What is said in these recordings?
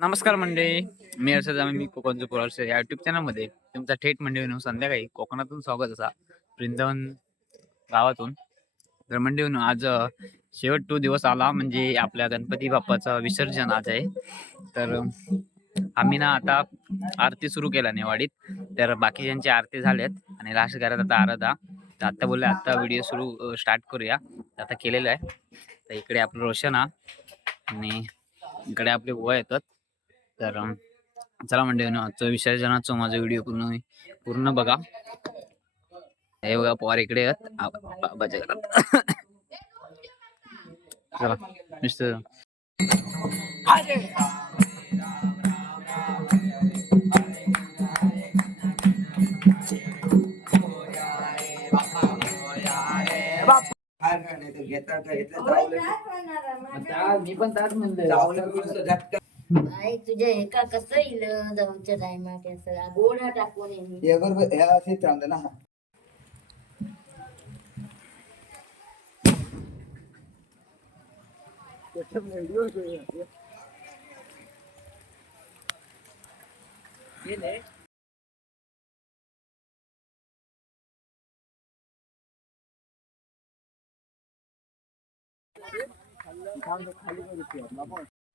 नमस्कार मंडळी. मी अर्षद जामी मी कोकण पोरार्स या युट्यूब चॅनलमध्ये तुमचा थेट मंडळी संध्याकाळी कोकणातून स्वागत असा. वृंदावन गावातून. तर मंडळी म्हणून आज शेवट तो दिवस आला म्हणजे आपल्या गणपती बाप्पाचं विसर्जन आज आहे. तर आम्ही ना आता आरती सुरू केला नेवाडीत. तर बाकीच्यांची आरती झाल्यात आणि लास्ट घरात आता आरता तर आता बोलले आत्ता व्हिडिओ सुरू स्टार्ट करूया. आता केलेलं आहे. तर इकडे आपलं रोशन आणि इकडे आपले गोवा येतात. तर चला म्हणजे आजचं विसर्जनाचं माझा व्हिडिओ पूर्ण पूर्ण बघा. हे बघा पवार इकडे आहेत. घरात चला मिस्टर. मी पण ताट आई तुझ्या एका कसं येईल जाऊनच्या टायमात असं गोड टाकून येईल ना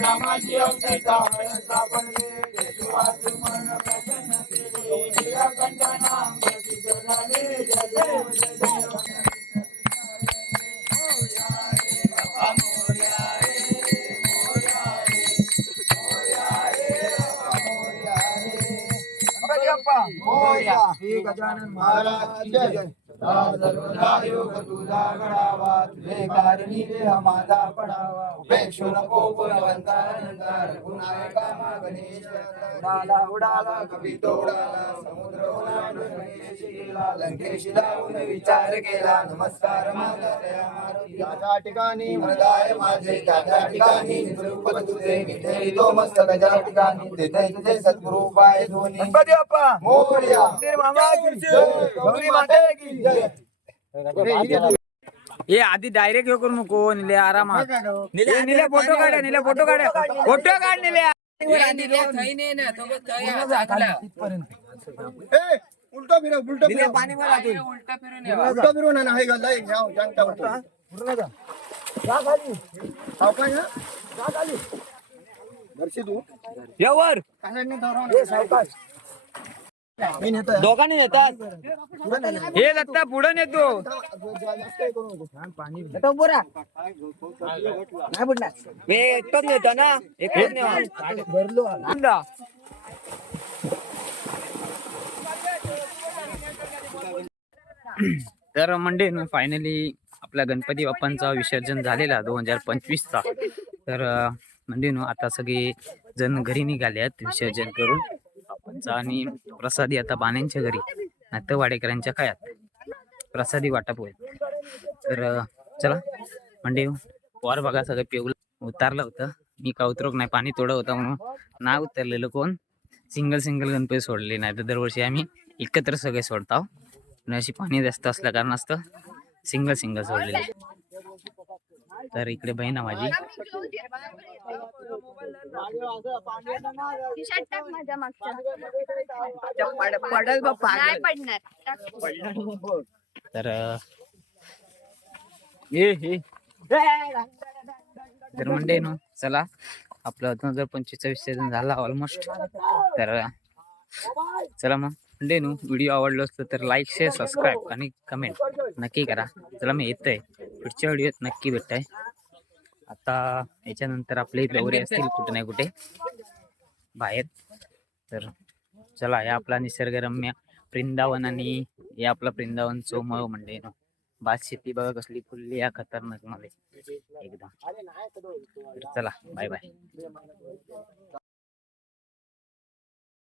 कामाची अवस्था श्री गजानन महाराज जय योग तुझा गडावा तुझे कारणी देह माझा पडावा उपेक्षु नको गुणवंता नंतर गुणायका मा गणेश उडाला उडाला कवी तो उडाला समुद्र ओलांडून लंकेशी लावून विचार केला. नमस्कार माझा ठिकाणी हृदय माझे त्या ठिकाणी निजरूप तुझे निधे तो मस्तक ज्या ठिकाणी. तिथे तुझे सद्गुरु पाय धोनी. गणपती बाप्पा! मोरया. मामा की जय. गौरी माते की जय. हे आधी डायरेक्ट हे करू नको निले आरामात. निले निले फोटो काढ निले फोटो काढ. फोटो काढ. निले. ए, उलटा फिरव उलटा फिरव पाणी उलटा फिरवून आणा, हे गल्ला, हे घ्या, जांग टाकतो. जा खाली. सावकाश हं? जा खाली. तू यावर ए, सावकाश. मी नेतोय, हं. दोघांनी पुढं नाही, नाही. हे दत्ता पुढे नेतो जास्त हे करू नको. हे एकटोच नेतो ना एकटोच भरलो नेवा तर मंडे फायनली आपल्या गणपती बाप्पांचा विसर्जन झालेला दोन हजार पंचवीसचा. तर म्हणजे आता सगळे जण घरी निघाले आहेत विसर्जन करून. बाप्पांचा आणि प्रसादी आता बाण्यांच्या घरी नातेवाडेकरांच्या कायात प्रसादी वाटप होईल तर चला म्हणजे वार बघा सगळं पेवलं उतारलं होतं. मी का उतरक नाही पाणी तोडं होतं म्हणून. ना उतरलेलं कोण? सिंगल सिंगल गणपती सोडले नाही तर दरवर्षी आम्ही एकत्र सगळे सोडतो. अशी पाणी जास्त असल्या कारणास्तव सिंगल सिंगल सोडलेले तर इकडे बहीण माझी. तर हे हे तर म्हणजे नो चला. आपलं दोन हजार पंचवीसचा विसर्जन झाला ऑलमोस्ट तर चला मग. म्हणजे नो व्हिडिओ आवडलो असतो तर लाईक शेअर सबस्क्राईब आणि कमेंट नक्की करा. चला मी येतोय. पुढच्या व्हिडिओत नक्की भेटतोय. आता याच्यानंतर आपले दौरे असतील कुठे नाही कुठे. बाहेर. तर चला हे आपला निसर्गरम्य वृंदावन आणि हे आपला वृंदावन चोमळ म्हणजे भात शेती बघा कसली फुलली या खतरनाकमध्ये. एकदम. चला बाय बाय